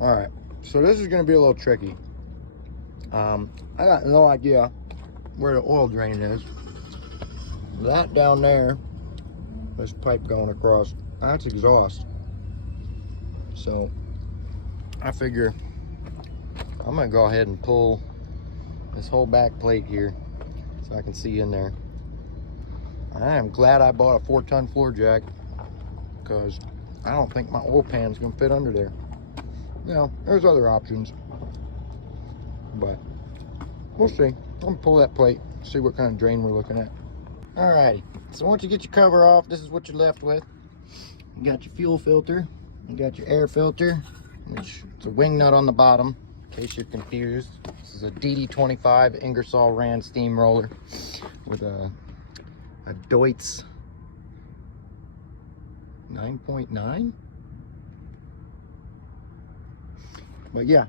All right, so this is gonna be a little tricky. I got no idea where the oil drain is. That down there, this pipe going across, that's exhaust. So I figure I'm gonna go ahead and pull this whole back plate here so I can see in there. I am glad I bought a 4-ton floor jack, because I don't think my oil pan's gonna fit under there. You know, there's other options, but we'll see. I'm gonna pull that plate, see what kind of drain we're looking at. Alrighty, so once you get your cover off, this is what you're left with. You got your fuel filter, you got your air filter, which is a wing nut on the bottom, in case you're confused. This is a DD-25 Ingersoll-Rand steamroller with a Deutz 9.9. But yeah,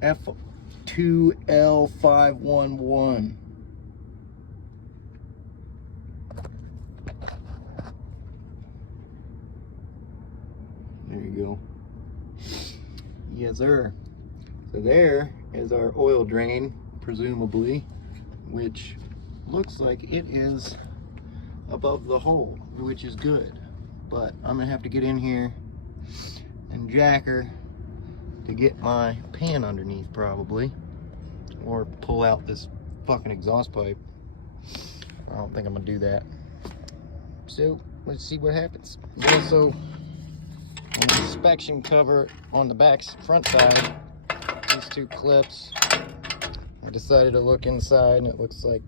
F2L511. There you go. Yes, sir. So there is our oil drain, presumably, which looks like it is above the hole, which is good. But I'm gonna have to get in here and jack her to get my pan underneath, probably, or pull out this fucking exhaust pipe. I don't think I'm gonna do that. So let's see what happens. Also, on the inspection cover on the front side, these two clips, I decided to look inside, and it looks like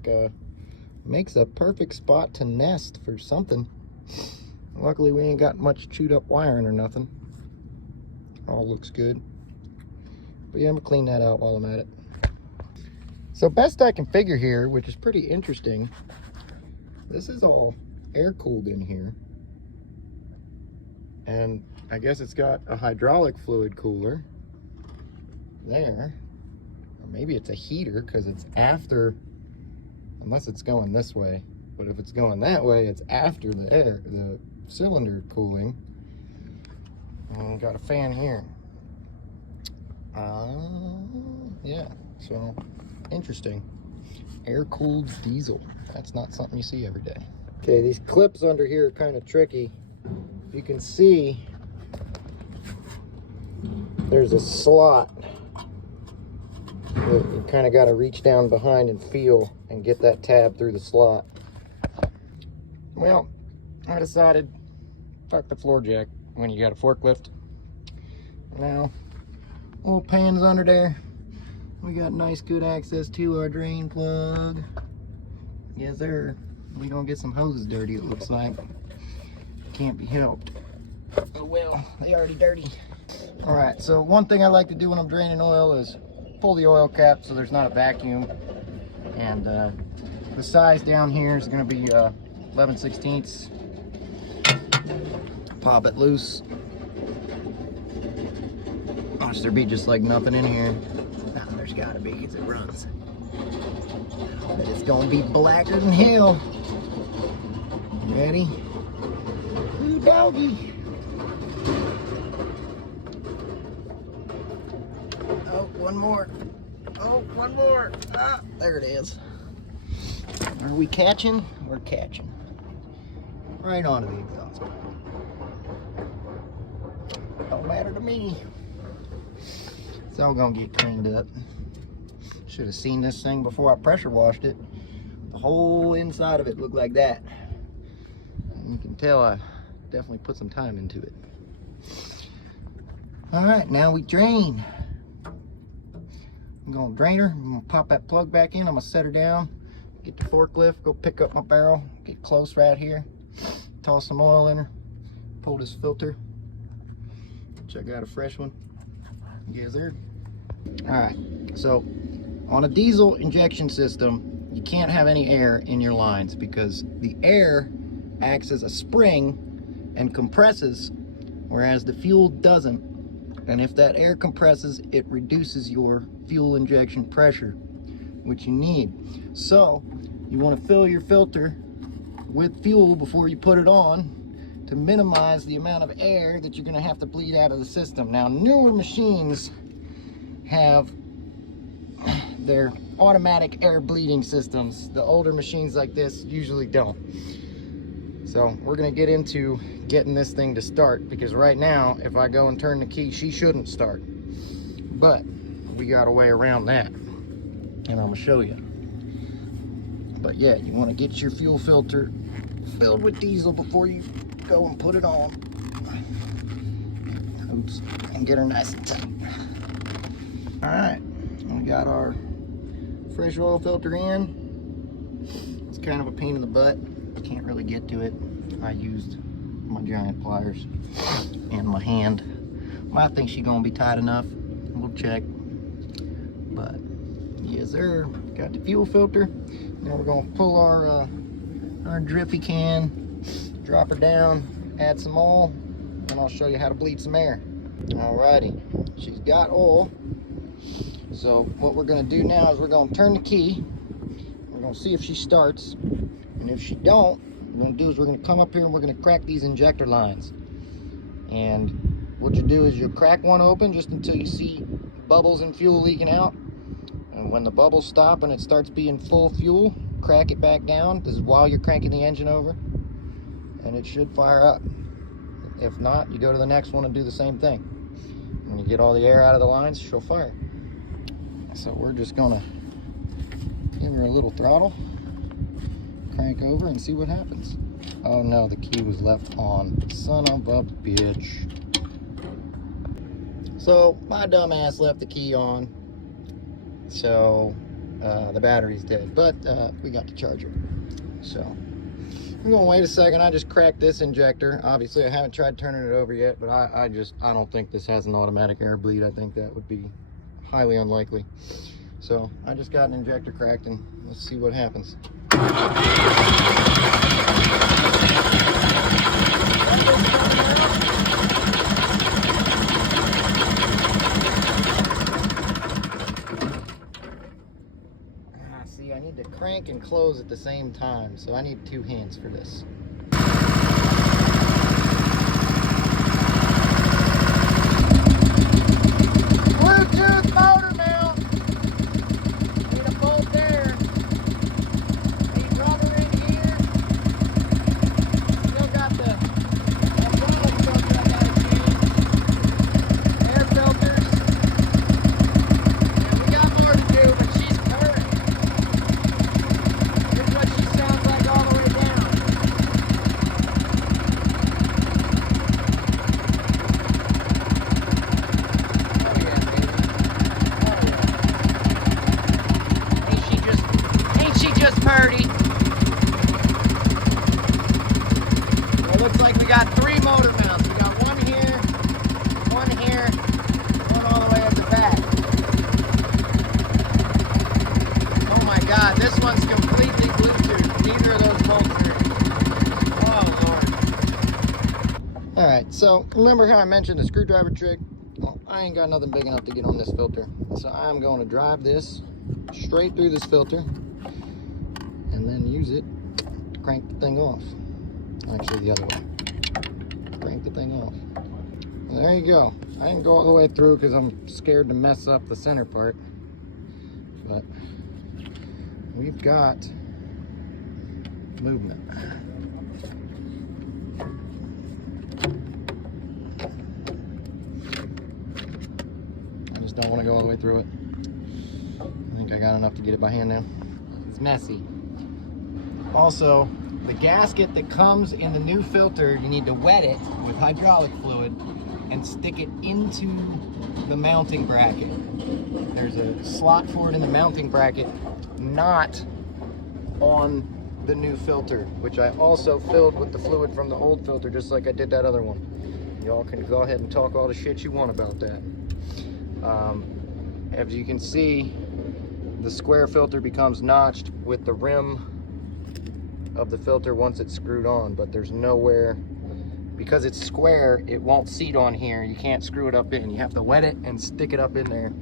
makes a perfect spot to nest for something. Luckily we ain't got much chewed up wiring or nothing. All looks good. But yeah, I'm gonna clean that out while I'm at it. So best I can figure here, which is pretty interesting, this is all air cooled in here, and I guess it's got a hydraulic fluid cooler there, or maybe it's a heater because it's after, unless it's going this way, but if it's going that way, it's after the cylinder cooling. And got a fan here. Yeah, so interesting. Air-cooled diesel. That's not something you see every day. Okay, these clips under here are kind of tricky. You can see there's a slot that you kind of got to reach down behind and feel and get that tab through the slot. Well, I decided, fuck the floor jack when you got a forklift. Now, oil pan's under there. We got nice good access to our drain plug. Yes, sir. We gonna get some hoses dirty, it looks like. Can't be helped. Oh well, they already dirty. All right, so one thing I like to do when I'm draining oil is pull the oil cap so there's not a vacuum. And the size down here is gonna be 11/16. Pop it loose. Watch there be just like nothing in here. Nah, there's gotta be, because it runs. But it's gonna be blacker than hell. Ready? Ooh, doggy. Oh, one more. Oh, one more. Ah, there it is. Are we catching? We're catching. Right onto the exhaust. Don't matter to me. It's all gonna get cleaned up. Should have seen this thing before I pressure washed it. The whole inside of it looked like that. And you can tell I definitely put some time into it. All right, now we drain. I'm gonna drain her. I'm gonna pop that plug back in. I'm gonna set her down, get the forklift, go pick up my barrel, get close right here, toss some oil in her, pull this filter, which I got a fresh one. Yes, sir. All right, so on a diesel injection system, you can't have any air in your lines because the air acts as a spring and compresses, whereas the fuel doesn't. And if that air compresses, it reduces your fuel injection pressure, which you need. So you want to fill your filter with fuel before you put it on to minimize the amount of air that you're going to have to bleed out of the system. Now, newer machines have their automatic air bleeding systems. The older machines like this usually don't. So we're going to get into getting this thing to start, because right now if I go and turn the key, she shouldn't start. But we got a way around that, and I'm going to show you. But yeah, you want to get your fuel filter filled with diesel before you go and put it on. Oops, and get her nice and tight. All right, we got our fresh oil filter in. It's kind of a pain in the butt. You can't really get to it. I used my giant pliers and my hand. Well, I think she's gonna be tight enough. We'll check. But yes, sir. Got the fuel filter. Now we're gonna pull our drippy can, drop her down, add some oil, and I'll show you how to bleed some air. Alrighty, she's got oil. So what we're gonna do now is we're gonna turn the key. We're gonna see if she starts, and if she don't, what we're gonna do is we're gonna come up here and we're gonna crack these injector lines. And what you do is you crack one open just until you see bubbles and fuel leaking out. And when the bubbles stop and it starts being full fuel, crack it back down. This is while you're cranking the engine over, and it should fire up. If not, you go to the next one and do the same thing. When you get all the air out of the lines, she'll fire. So we're just gonna give her a little throttle, crank over, and see what happens. Oh no, the key was left on. Son of a bitch. So my dumb ass left the key on. So the battery's dead, but we got the charger. So I'm gonna wait a second. I just cracked this injector. Obviously I haven't tried turning it over yet, but I don't think this has an automatic air bleed. I think that would be highly unlikely. So I just got an injector cracked, and let's see what happens. See, I need to crank and close at the same time, so I need two hands for this. Bluetooth motor mount. Need a bolt there. Need rubber in here. Still got the throttle filter I gotta change. Air filters. And we got more to do, but she's purring. Here's what she sounds like all the way down. Party. It looks like we got three motor mounts. We got one here, one all the way at the back. Oh my god, this one's completely Bluetooth. Neither of those bolts are. Oh lord. Alright, so remember how I mentioned the screwdriver trick? Well, I ain't got nothing big enough to get on this filter. So I'm going to drive this straight through this filter, and then use it to crank the thing off. Actually, the other way. Crank the thing off. And there you go. I didn't go all the way through because I'm scared to mess up the center part. But we've got movement. I just don't want to go all the way through it. I think I got enough to get it by hand now. It's messy. Also, the gasket that comes in the new filter, you need to wet it with hydraulic fluid and stick it into the mounting bracket. There's a slot for it in the mounting bracket, not on the new filter, which I also filled with the fluid from the old filter, just like I did that other one. Y'all can go ahead and talk all the shit you want about that. As you can see, the square filter becomes notched with the rim of the filter once it's screwed on, but there's nowhere, because it's square, it won't seat on here. You can't screw it up in. You have to wet it and stick it up in there.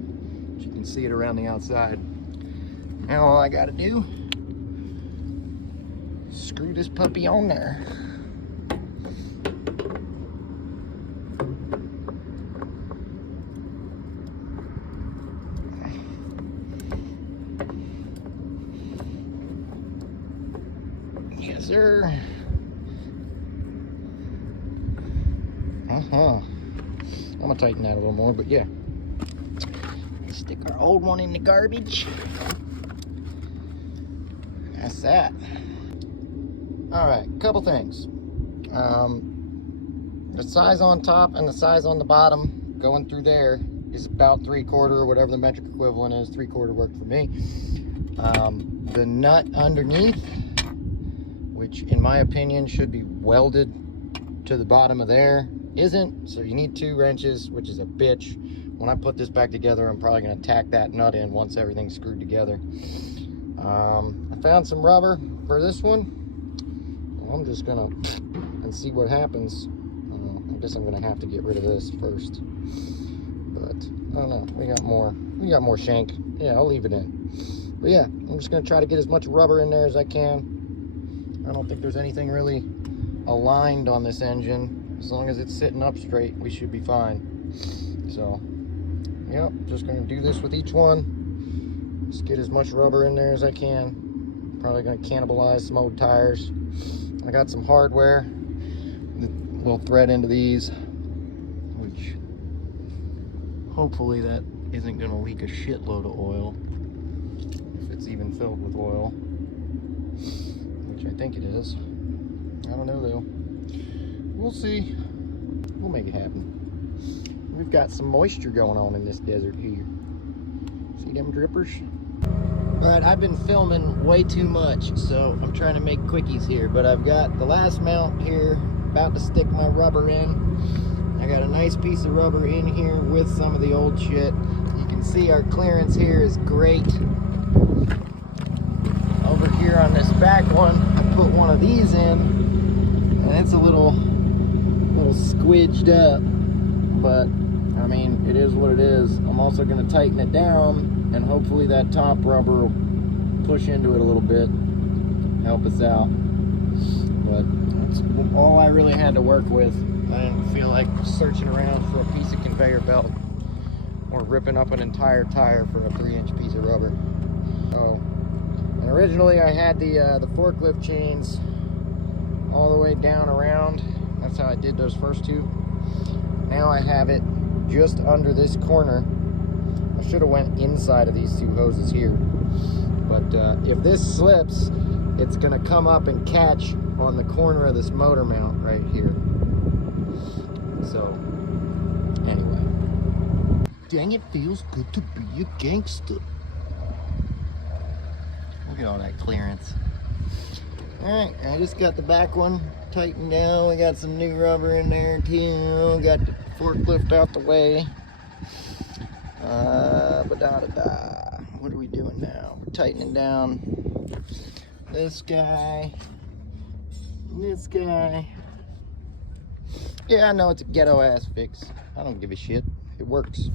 You can see it around the outside. Now all I gotta do, screw this puppy on there. sir. I'm gonna tighten that a little more, but yeah. Stick our old one in the garbage. That's that. All right, couple things. The size on top and the size on the bottom going through there is about 3/4, or whatever the metric equivalent is. 3/4 worked for me. The nut underneath, which in my opinion should be welded to the bottom of there, isn't, so you need 2 wrenches, which is a bitch. When I put this back together, I'm probably going to tack that nut in once everything's screwed together. I found some rubber for this one. I'm just gonna and see what happens. I guess I'm gonna have to get rid of this first, but I don't know. We got more shank. Yeah, I'll leave it in. But yeah, I'm just gonna try to get as much rubber in there as I can. I don't think there's anything really aligned on this engine. As long as it's sitting up straight, we should be fine. So yep, just gonna do this with each one. Just get as much rubber in there as I can. Probably gonna cannibalize some old tires. I got some hardware that will thread into these, which hopefully that isn't gonna leak a shitload of oil, if it's even filled with oil, which I think it is. I don't know though. We'll see. We'll make it happen. We've got some moisture going on in this desert here. See them drippers? Alright, I've been filming way too much, so I'm trying to make quickies here, but I've got the last mount here, about to stick my rubber in. I got a nice piece of rubber in here with some of the old shit. You can see our clearance here is great. Over here on this back one, I put one of these in, and it's a little squidged up, but I mean, it is what it is. I'm also going to tighten it down, and hopefully that top rubber will push into it a little bit, help us out. But that's all I really had to work with. I didn't feel like searching around for a piece of conveyor belt or ripping up an entire tire for a 3-inch piece of rubber. So, and originally I had the forklift chains all the way down around. That's how I did those first two. Now I have it just under this corner. I should have went inside of these 2 hoses here, but if this slips, it's gonna come up and catch on the corner of this motor mount right here. So anyway, dang, it feels good to be a gangster. Look at all that clearance. All right, I just got the back one tightened down. We got some new rubber in there too. Got the forklift out the way. What are we doing now? We're tightening down this guy, this guy. Yeah, I know it's a ghetto ass fix. I don't give a shit. It works.